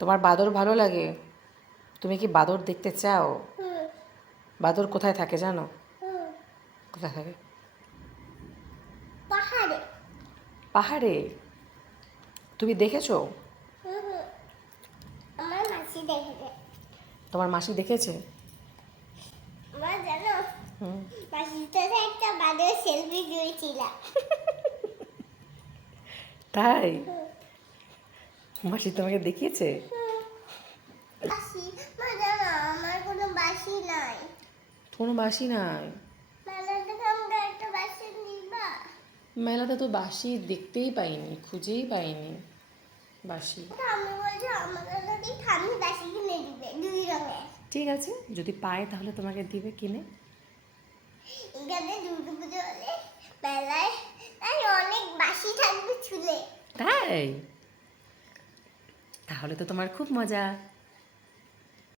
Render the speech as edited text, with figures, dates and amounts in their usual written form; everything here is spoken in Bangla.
তোমার বাদর ভালো লাগে? তুমি কি বাদর দেখতে চাও? বাদর কোথায় থাকে জানো? কোথায় থাকে? পাহাড়ে। পাহাড়ে? তুমি দেখেছো? আমার মাসি দেখেছে। তোমার মাসি দেখেছে? আমার জানো, হুম। মাসির সাথে একটা বাদর সেলফি দিয়েছিল। তাই? মাসি তোমাকে দেখিয়েছে? বাসি, মা জানো আমার কোনো বাসি নাই। কোনো বাসি নাই? মেলা থেকে আমাকে একটা বাসি নিবা? মেলাতে তো বাসি দেখতেই পাইনি, খুঁজেই পাইনি বাসি। আমি বলছি আমাকে যদি ঠামি বাসি কিনে দিবে 2 রঙের। ঠিক আছে, যদি পায় তাহলে তোমাকে দিবে কিনে। এখানে দুর্গাপুজো হলে মেলায় তাই অনেক বাসি থাকবে ঝুলে। তাই? তাহলে তো তোমার খুব মজা।